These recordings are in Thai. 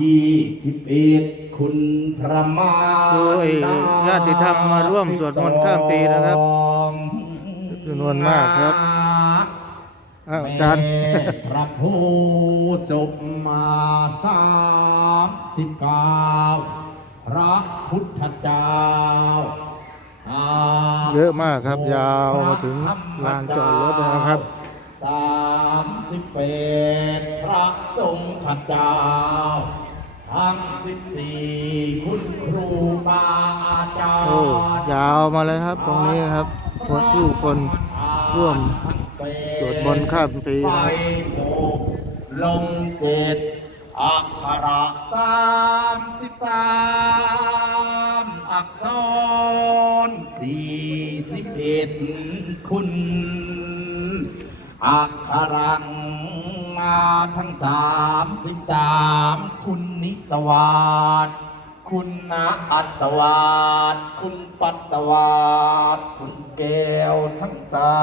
ยี่สิบเอ็ดคุณพระมาโดยญาติธรรมมาร่วมสวดมนต์ข้ามปีนะครับจำนวนมากครับอ้าวอาจารย์แม่พระโพธิ์ศพมาสามสิบเก้าพระพุทธเจ้าเยอะมากครับยาวมาถึงลานจอดรถนะครับสามสิบแปดพระสงฆ์ขัดเจ้าทั้งสิบสี่คุณครูบาอาจารย์โอ้ยาวมาเลยครับ ตรงนี้ครับพวกผู้คนร่วม สวดมนต์ข้ามปีไฟนะครับโมกลงเกตอักขระสามสิบสามอักษรสี่สิบเอ็ดคุณ อักขรังมาทั้งสามสิบสามคุณนิสวาสคุณนาอัศวาสคุณปัสวาสคุณแก้วทั้งสา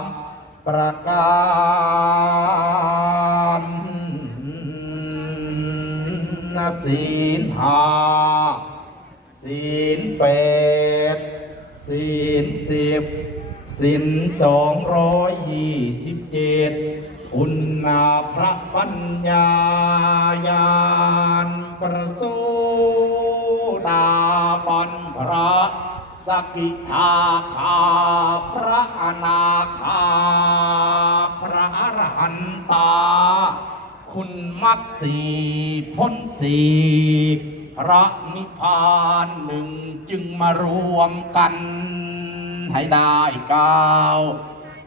มประกาศ ศีลสองร้อยยี่สิบเจ็ดคุณนาพระปัญญายานประสูดาบันพระสกิทาคาพระอนาคา พระอรหันตา คุณมักสีพ้นสีพระนิพพานหนึ่งจึงมารวมกัน ให้ได้ก้าว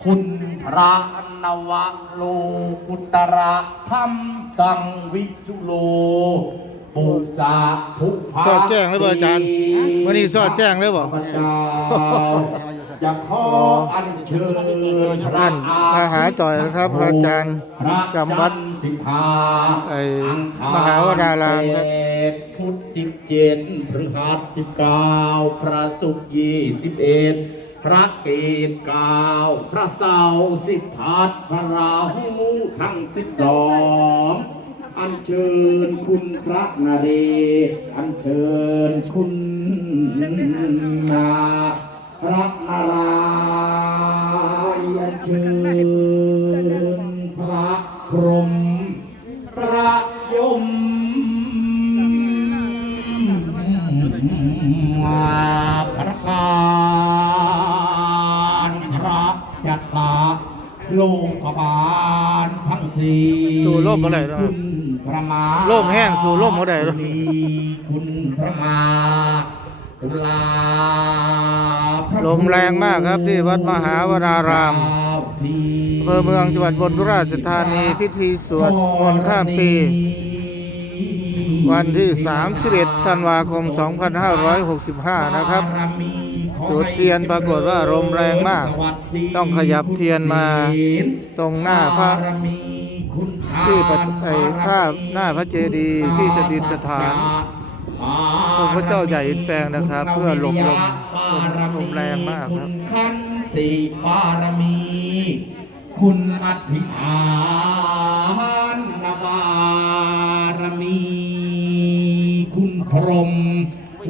คุณพระนวะโลกุตระธรรมสังวิสุโลปุสาภุพาสอดแจ้งหรือเปล่าอาจารย์วันนี้สอดแจ้งหรือเปล่าพระเจ้าจะขออัญเชิญพระท่านมาหาต่อยนะครับอาจารย์จำวัดสิบหาไอ้มหาวรารามครับพุทธสิบเจ็ดพฤหัสสิบเก้าพระศุกร์ยี่สิบเอ็ด พระเกศเก้าพระเสาสิบทัดพระราหูทั้งสิบสองอัญเชิญคุณพระนเรศอัญเชิญคุณนาพระนารายณ์อัญเชิญพระพรหมประยมมาประกา ลกบาลทั้งสี่สู่ร่มบ่ได้เนอะคุณพระมาร่มแห้งสู่ร่มบ่ได้เนอะมีคุณพระมาตุลาพะลมแรงมากครับที่วัดมหาวรารามที่อำเภอเมืองจังหวัดบนราชธานีพิธีสวดมนต์ข้ามปี วันที่ 31 ธันวาคม 2565 นะครับ จุดเทียนปรากฏว่าลมแรงมาก ต้องขยับเทียนมาตรงหน้าพระที่ประไอ้ภาพหน้าพระเจดีย์ที่สถิตสถานองค์พระเจ้าใหญ่แปลงนะครับ เพื่อหลบลมลมแรงมากครับขันติบารมี คุณอธิษฐานบารมี คุณพรหม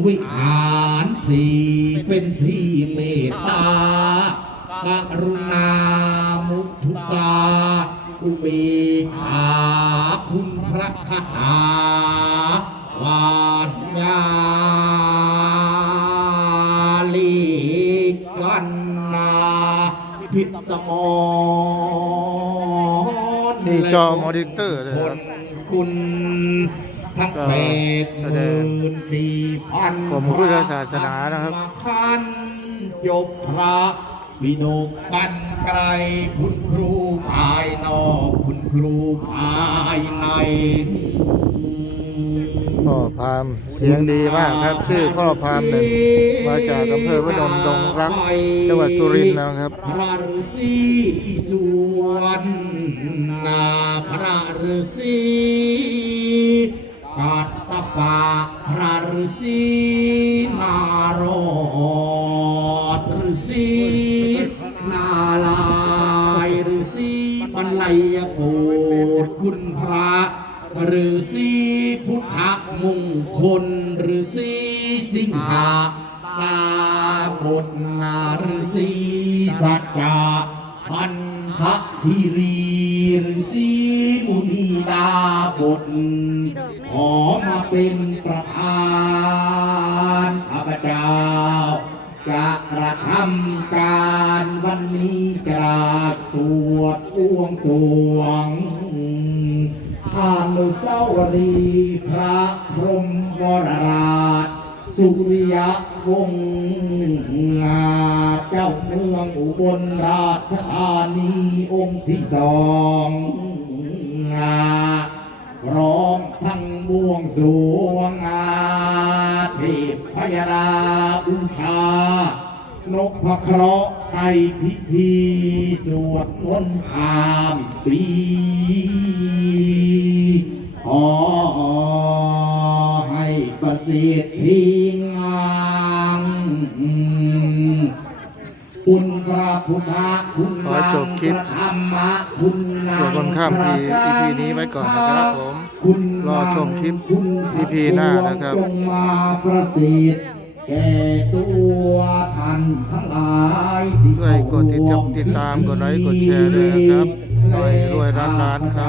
วิหาร สีเป็นที่เมตตากรุณามุทุตา อุเบกขาคุณพระคาถาวานญาลีกันนาพิสมรนี่จอมอนิเตอร์เลยคครันบคุณ ทั้งก็แปดแสหดงมื่นสี่พันกรมพุทธศาสนานะครับพคันยกพระวินกกันไกลคุณครูภายนอกคุณครูภายในพ่อพามเสียงดีมากครับ ชื่อพ่อพามหนึ่งมาจากอำเภอพนมดงรักจังหวัดสุรินทร์นะครับพระฤาษีสวนนาพระฤาษี กัตตปาพระฤาษีนารอดฤาษีนาลายฤาษีบรรลัยโกฏคุณพระฤาษีพุทธมงคลฤาษีสิงหาตาบทนาฤาษีสัจจาพันธสิรี ขอมาเป็นประธานข้าพเจ้าจะกระทำการวันนี้จากสวดอ้วงสวงอานุสาวรีย์พระพรหมวรราช สุริยวงศ์งาเจ้าเมืองอุบลราชธานีองค์ที่สอง สวงอาทิพยราบุชานกพระเคราะห์ไทยพิธีสวดมนต์ข้ามปีขอให้ประสิทธิงาม พระพุทธคุณขอจบคลิปธรรมคุณสวดมนต์ข้ามปี EP นี้ไว้ก่อนนะครับผมรอชมคลิป EP หน้านะครับจงมาประสิทธิ์แก่ตัวท่านทั้งหลายช่วยกดติดตามกดไลค์กดแชร์ด้วยนะครับรวยรวยร้านร้านครับ